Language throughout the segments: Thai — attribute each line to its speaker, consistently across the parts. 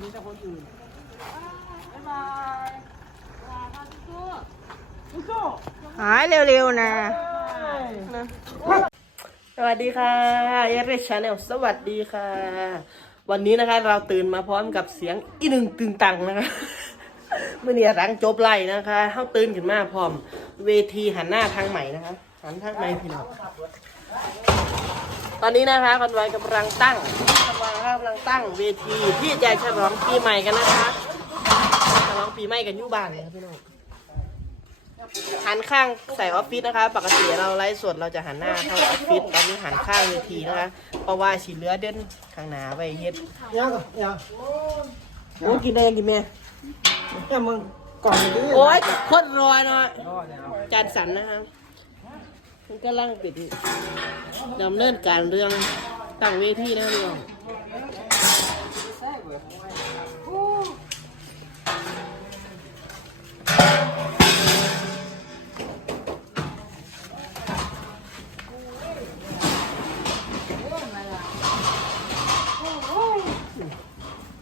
Speaker 1: มีแต่คนอื่น
Speaker 2: บ๊ายบายลาค่ะสู้
Speaker 1: สู้
Speaker 3: หายเร็วๆนะสวัสดีค่ะเอเรชาแนลสวัสดีค่ะ วันนี้นะคะเราตื่นมาพร้อมกับเสียงอีหนึ่งตึงตังนะคะเมื่อนี้รังจบไล่นะคะเข้าตื่นขึ้นมาพร้อม เวทีหันหน้าทางใหม่นะคะ หันทางใหม่พี่น้อง ตอนนี้นะคะคอนไวกำลังตั้งคอนไวกำลังตั้งเวทีที่จะฉลองปีใหม่กันนะคะฉลองปีใหม่กันอยู่บ้านเลยครับพี่น้องหันข้างใส่ออฟฟิศนะคะ ปกติเราไลฟ์สดเราจะหันหน้าเข้าออฟฟิศตอนนี้หันข้างเวทีนะคะ เพราะว่าสีเหลือเด่นข้างหน้าไว้เฮ็ด
Speaker 1: ยังก่อนยัง
Speaker 3: โอ้กินได้ยังกินแม่
Speaker 1: ยังมึงก่อนนี้
Speaker 3: โอ้ยโคตรรอยเนาะ
Speaker 1: รอเนี่ยเอา
Speaker 3: จานสันนะคะ มันก็ลังปิดดำเนินการเรื่องตั้งเวทีนะพี่น้อง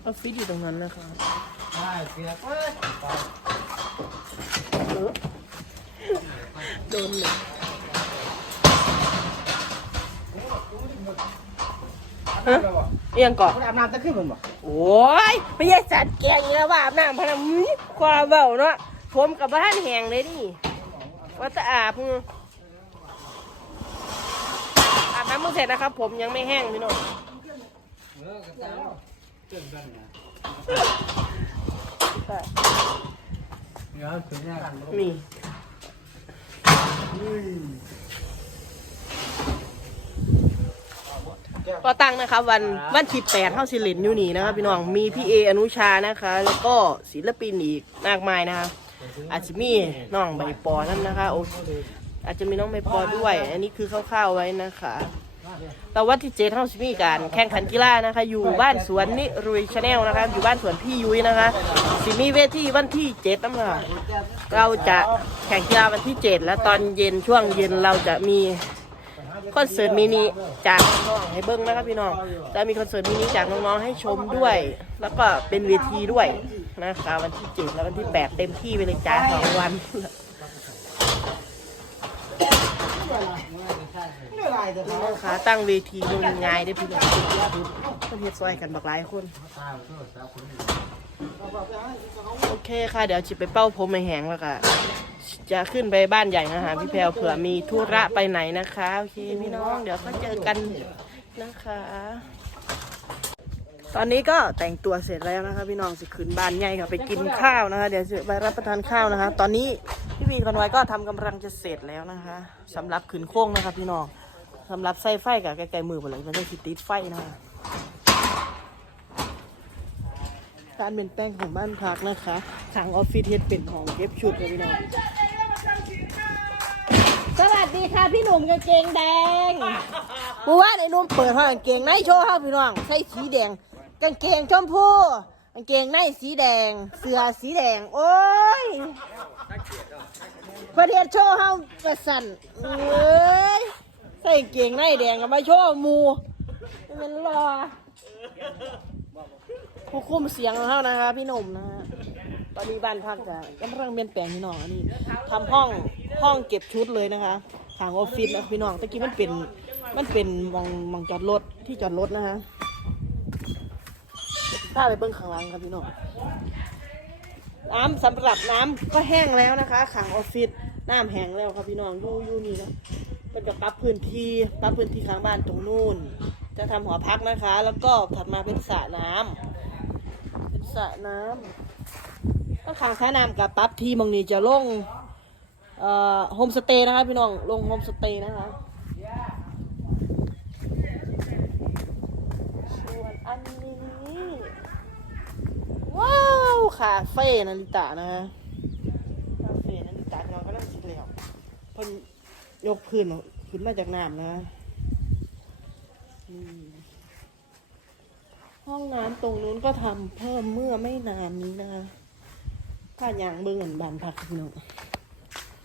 Speaker 3: ออฟฟิศอยู่ตรงนั้นนะคะ
Speaker 1: ได้เสียก็
Speaker 3: โดนเลย ฮะเอียงเกาะ
Speaker 1: คุณอาบน้ำตะขึ้นมันบ่
Speaker 3: โอ้ยไม่ใช่สัตว์แกงแล้วว่าอาบน้ำพะนันความเบาเนาะผมกับบ้านแหงเลยนี่ว่าจะอาบมึงอาบน้ำมึงเสร็จนะครับ ผมยังไม่แห้งพี่น้อง
Speaker 1: เออกระเจ้าเกิน กันนะเดี๋ยวถึงเนี่ย
Speaker 3: นี่ก็ตั้งนะครับวันวันที่แปดเท่าสิรินอยู่นี่นะครับพี่น้องมีพี่เออนุชานะคะ แล้วก็ศิลปินอีกมากมายนะคะอาจจะมีน้องใบปอนั่นนะคะโออาจจะมีน้องใบปอด้วย อันนี้คือคร่าวๆไว้นะคะแต่วันที่เจ็ดเท่าสิมีการแข่งขันกีฬานะคะ อยู่บ้านสวนนิรุยชาแนลนะคะ อยู่บ้านสวนพี่ยุ้ยนะคะสิมีเวทีวันที่เจ็ดนั่นแหละเราจะแข่งกีฬาวันที่เจ็ดแล้วตอนเย็นช่วงเย็นเราจะมี คอนเสิร์ตมินิจากน้องๆให้เบิ้งนะครับพี่น้องจะมีคอนเสิร์ตมินิจากน้องๆให้ชมด้วย แล้วก็เป็นเวทีด้วยนะคะวันที่เจ็ดและวันที่แปดเต็มที่ไปเลยจ้าสองวัน
Speaker 1: นะ
Speaker 3: คะตั้งเวทีลงง่ายได้พี่น้องต้องเฮ็ดซอยกันบักหลายคนโอเคค่ะ เดี๋ยวจิไปเป้าผมไม่แหงแล้วค่ะ จะขึ้นไปบ้านใหญ่นะคะพี่แพลวเผื่อมีธุระไปไหนนะคะโอเคพี่น้องเดี๋ยวก็เจอกันนะคะ ตอนนี้ก็แต่งตัวเสร็จแล้วนะคะ พี่น้องสิขึ้นบ้านใหญ่ค่ะไปกินข้าวนะคะ เดี๋ยวจะไปรับประทานข้าวนะคะ ตอนนี้พี่วีคอนไว้ก็ทำกำลังจะเสร็จแล้วนะคะสำหรับขึ้นโค้งนะคะ พี่น้องสำหรับใส่ไฟกับไกลมือหมดเลยมันจะติดไฟนะคะการเปลี่ยนแปลงของบ้านพักนะคะ ทางออฟฟิศเฮ็ดเป็นของเก็บชุดเลยพี่น้อง ดีค่ะพี่หนุ่มกางเกงแดงเมื่อวานไอ้หนุ่มเปิดห้องกางเกงในโชว์ห้พี่น้องใส่สีแดง กางเกงชมพูกางเกงในสีแดง เสื้อสีแดง โอ้ยประเทศโชว์เฮาประสันเอ้ยใส่กางเกงในแดงกับมาโชว์มูมันรอผู้คุมเสียงของเขานะคะพี่หนุ่มนะฮะตอนนี้บ้านพักจะกำลังเปลี่ยนแปลงพี่น้องอันนี้ทำห้องห้องเก็บชุดเลยนะคะ ทางออฟฟิศนะพี่น้องตะกี้มันเป็นมันเป็นมองมองจอดรถที่จอดรถนะคะถ้าไปเบิ้งข้างหล่างครับพี่น้องน้ำสำหรับน้ำก็แห้งแล้วนะคะขังออฟฟิศน้ำแห้งแล้วครับพี่น้องอยู่อยู่นี่นะเป็นกับปรับพื้นที่ปรับพื้นที่ข้างบ้านตรงนู้นจะทำหอพักนะคะ แล้วก็ถัดมาเป็นสระน้ำเป็นสระน้ำก็ขางสระน้ำกับปั๊บทีมองนี้จะลงเอ่อ โฮมสเตย์นะคะพี่น้องลงโฮมสเตย์นะคะส่วนอันนี้ ว้าวคาเฟ่นาริตะนะฮะคาเฟ่นาริตะเราก็นั่งชิดแล้วเพิ่นยกพื้นขึ้นมาจากน้ำนะห้องน้ำตรงนู้นก็ทำเพิ่มเมื่อไม่นานนี้นะคะ้าอย่างเบิ่งเหมือนบานพักพี่น้อง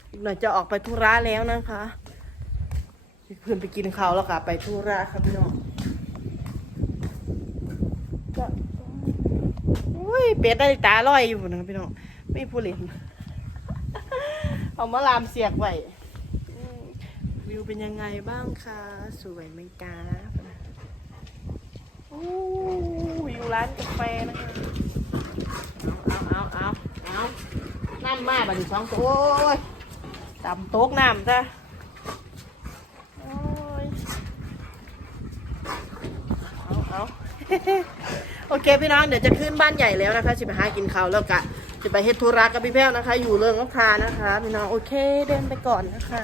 Speaker 3: อีกหน่อยจะออกไปธุระแล้วนะคะเพื่อนไปกินข้าวแล้วค่ะไปธุระครับพี่น้องอุ้ยเป็ดได้ตาลอยอยู่นะพี่น้องไม่ผู้เล่นเอามาลามเสียกไว้วิวเป็นยังไงบ้างคะสวยไหมจ๊ะอู้วิวร้านกาแฟนะคะเอาเอาเอาเอาเอาน้ำมาบัดนสองตัวโอ้ย ตำโต๊กน้ำจ้ะโอเอาเอาโอเคพี่น้องเดี๋ยวจะขึ้นบ้านใหญ่แล้วนะคะจะไปหากินข้าวแล้วกะจะไปเฮ็ดธุระกับพี่แพ้วนะคะ อยู่เรื่องน้ำคานะคะ พี่น้องโอเคเดินไปก่อนนะคะ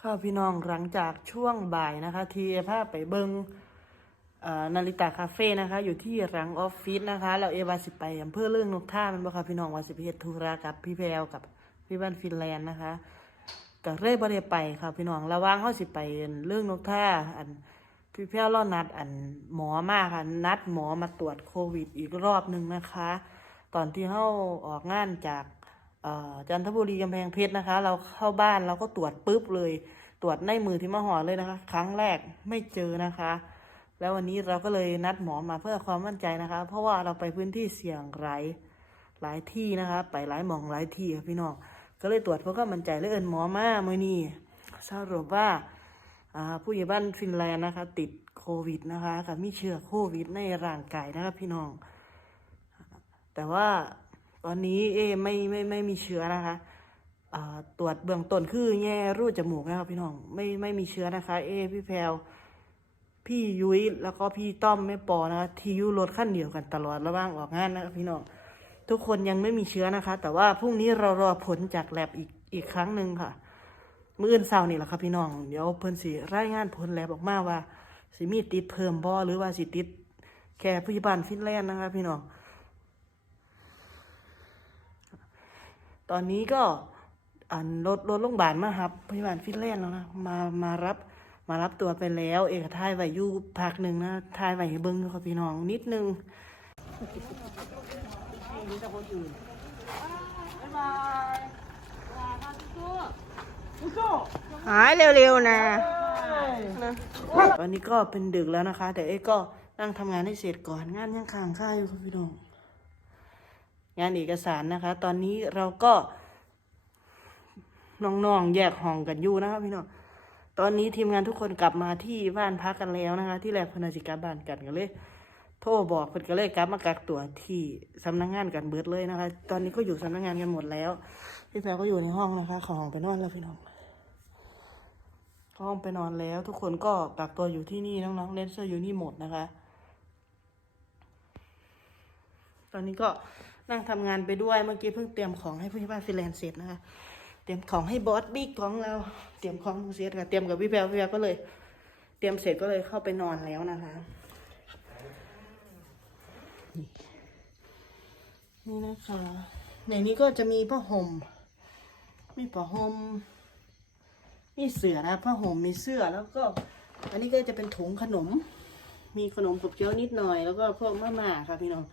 Speaker 3: ค่ะพี่น้องหลังจากช่วงบ่ายนะคะ ทีภาพไปเบิงนาริตาคาเฟ่นะคะ อยู่ที่หลังออฟฟิศนะคะ เราเอวาสิไปอำเภอเรื่องนกท่ามันบ่ค่ะพี่น้องว่าสิไปเฮ็ดธุระกับพี่แพรวกับ พี่บ้านฟินแลนด์นะคะก็เร่บ่ได้ไปค่ะพี่น้องระว่างเฮาสิไปเรื่องนกท่าอันพี่แพ้วรอนัดอันหมอมาค่ะนัดหมอมาตรวจโควิด อีกรอบหนึ่งนะคะ ตอนที่เข้าออกงานจากจันทบุรีกำแพงเพชรนะคะ เราเข้าบ้านเราก็ตรวจปุ๊บเลย ตรวจในมือที่มหอเลยนะคะ ครั้งแรกไม่เจอนะคะ แล้ววันนี้เราก็เลยนัดหมอมาเพื่อความมั่นใจนะคะ เพราะว่าเราไปพื้นที่เสี่ยงหลายหลายที่นะคะ ไปหลายหมองหลายที่ค่ะพี่น้อง ก็เลยตรวจเพื่อความมั่นใจเลยเอินหมอมาเมื่อนี้สรุปว่าอ่าผู้ใหญ่บ้านฟินแลนด์นะคะ ติดโควิดนะคะกับมีเชื้อโควิดในร่างกายนะคะพี่น้อง แต่ว่าตอนนี้เอไม่ไม่ไม่มีเชื้อนะคะตรวจเบื้องต้นคือแง่รูดจมูกนะครับพี่น้องไม่ไม่มีเชื้อนะคะ เอพี่แพรวพี่ยุ้ยแล้วก็พี่ต้อมแม่ปอนะคะที่อยุรถขั้นเดียวกันตลอดระหว่างออกงานนะคะพี่น้อง ทุกคนยังไม่มีเชื้อนะคะ แต่ว่าพรุ่งนี้เรารอผลจากแลบอีกอีกครั้งหนึ่งค่ะ มื้อเช้านี่แหละครับพี่น้อง เดี๋ยวเพิ่นสิรายงานผลแลบออกมาว่าสิมีติดเพิ่มบ่หรือว่าสิติดแค่พยาบาลฟินแลนด์นะครับพี่น้อง ตอนนี้ก็อันรถรถโรงพยาบาลมาครับพยาบาลฟินแลนด์แล้วนะมามารับมารับตัวไปแล้ว เอกทายไว้อยู่พักหนึ่งนะทายไว้ให้เบิ่งครับพี่น้องนิดนึง นี่แต่คนอื่น
Speaker 2: บ๊ายบายลาค่ะสู้สู้
Speaker 3: หายเร็วๆนะนะ ตอนนี้ก็เป็นดึกแล้วนะคะ แต่เอ๊ก็นั่งทำงานให้เสร็จก่อนงานยังค้างค่าอยู่ครับพี่น้องงานเอกสารนะคะ ตอนนี้เราก็น้องๆแยกห้องกันอยู่นะครับพี่น้องตอนนี้ทีมงานทุกคนกลับมาที่บ้านพักกันแล้วนะคะ ที่แลบพนาจิกาบ้านกันกันเลย ทรบอกเพิ่นก็เลยกลับมากักตัวที่สำนักงานกันเบิดเลยนะคะ ตอนนี้ก็อยู่สำนักงานกันหมดแล้ว พี่แพรก็อยู่ในห้องนะคะ ของไปนอนแล้วพี่น้องห้องไปนอนแล้ว ทุกคนก็กักตัวอยู่ที่นี่น้องๆเลนเซอร์อยู่นี่หมดนะคะ ตอนนี้ก็นั่งทำงานไปด้วยเมื่อกี้เพิ่งเตรียมของให้ผู้ใหญ่บ้านฟิแลนเสร็จนะคะ เตรียมของให้บอสบิ๊กของเรา เตรียมของเสร็จค่ะเตรียมกับพี่แพรพี่แพรก็เลย เตรียมเสร็จก็เลยเข้าไปนอนแล้วนะคะ นี่นะคะ ในนี้ก็จะมีผ้าห่ม มีผ้าห่ม มีเสือนะผ้าห่ม มีเสื้อ แล้วก็ อันนี้ก็จะเป็นถุงขนม มีขนมขบเคี้ยวนิดหน่อย แล้วก็พวกมาม่าค่ะพี่น้อง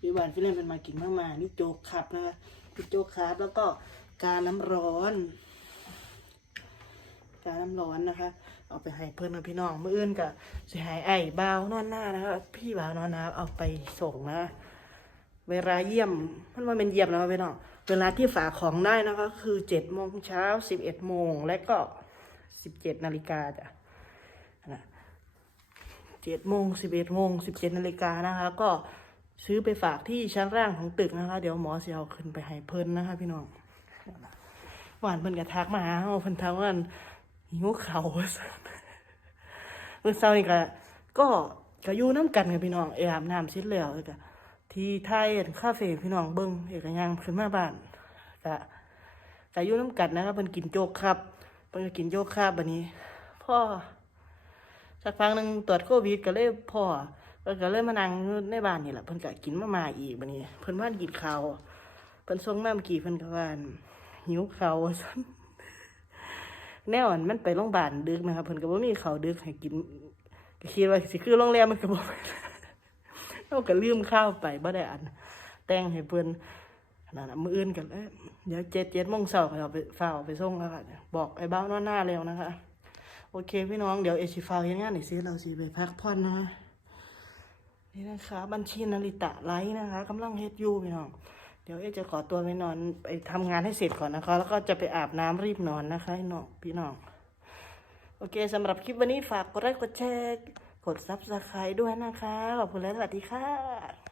Speaker 3: อยู่บ้านฟิลเลนเป็นมากินมาม่านี่โจ๊กครับนะคะนี่โจ๊กครับแล้วก็กาน้ำร้อน กาน้ำร้อนนะคะ เอาไปให้เพื่อนกับพี่น้องเมื่ออื่นกับสิหายไอ้บ่าวนอนหน้านะคะพี่บ่าวนอนหน้าเอาไปส่งนะ เวลาเยี่ยมมันว่าเป็นเยี่ยมแล้วพี่น้องเวลาที่ฝากของได้นะคะคือเจ็ดโมงเช้าสิบเอ็ดโมงและก็สิบเจ็ดนาฬิกาจ้ะนะเจ็ดโมงสิบเอ็ดโมงสิบเจ็ดนาฬิกานะคะ ก็ซื้อไปฝากที่ชั้นล่างของตึกนะคะ เดี๋ยวหมอเสียเอาขึ้นไปให้เพิ่นนะคะ พี่น้องหวานเพิ่นกระทักมาหาเอาเพิ่นทักว่า หิวเขาวว่าซั่นเมื่อเช้านี่ก็ก็ก็อยู่น้ำกันกับพี่น้องเออาบน้ำเสร็จแล้วเลยก็ที่ไทยคาเฟ่พี่น้องเบิ้งเอกยังขึ้นมาบ้านกะกะอยู่น้ำกัดนะครับเพิ่นกินโจ๊กครับเพิ่นก็กินโจ๊กครับบัดนี้พ่อสักพักหนึ่งตรวจโควิดก็เลยพ่อเพิ่นก็เลยมานั่งในบ้านนี่แหละเพิ่นก็กินมามาอีกบัดนี้ เพิ่นว่านกินข้าวเพิ่นส่งมาเมื่อกี้เพิ่นก็ว่านหิวข้าวว่าซั่น แนวอันมันไปโรงพยาบาลดึกนะครับเพิ่นก็บ่มีข้าวดึกให้กินก็คิดว่าสิคือโรงแรมมันก็บ่เราก็ลืมข้าวไปบ่ได้อัน แต่งให้เพิ่นขนาดนั้นมื้ออื่นกันเอ้ยเดี๋ยวเจ็ดเจ็ดโมงเช้าก็เอาไปฝ้าวไปส่งแล้วค่ะบอกไอ้บ้าวนอนหน้าแล้วนะคะ โอเคพี่น้องเดี๋ยวเอชิฟาวเฮ็ดงานหน่อยสิเราสิไปพักผ่อนนะนี่นะคะ บัญชีนาริตะไลท์นะคะกำลังเฮ็ดอยู่พี่น้อง เดี๋ยวเอ๊จะขอตัวไปนอนไปทำงานให้เสร็จก่อนนะคะ แล้วก็จะไปอาบน้ำรีบนอนนะคะให้น้องพี่น้อง โอเคสำหรับคลิปวันนี้ฝากกดไลค์กดแชร์กดซับสไครต์ด้วยนะคะ ขอบคุณและสวัสดีค่ะ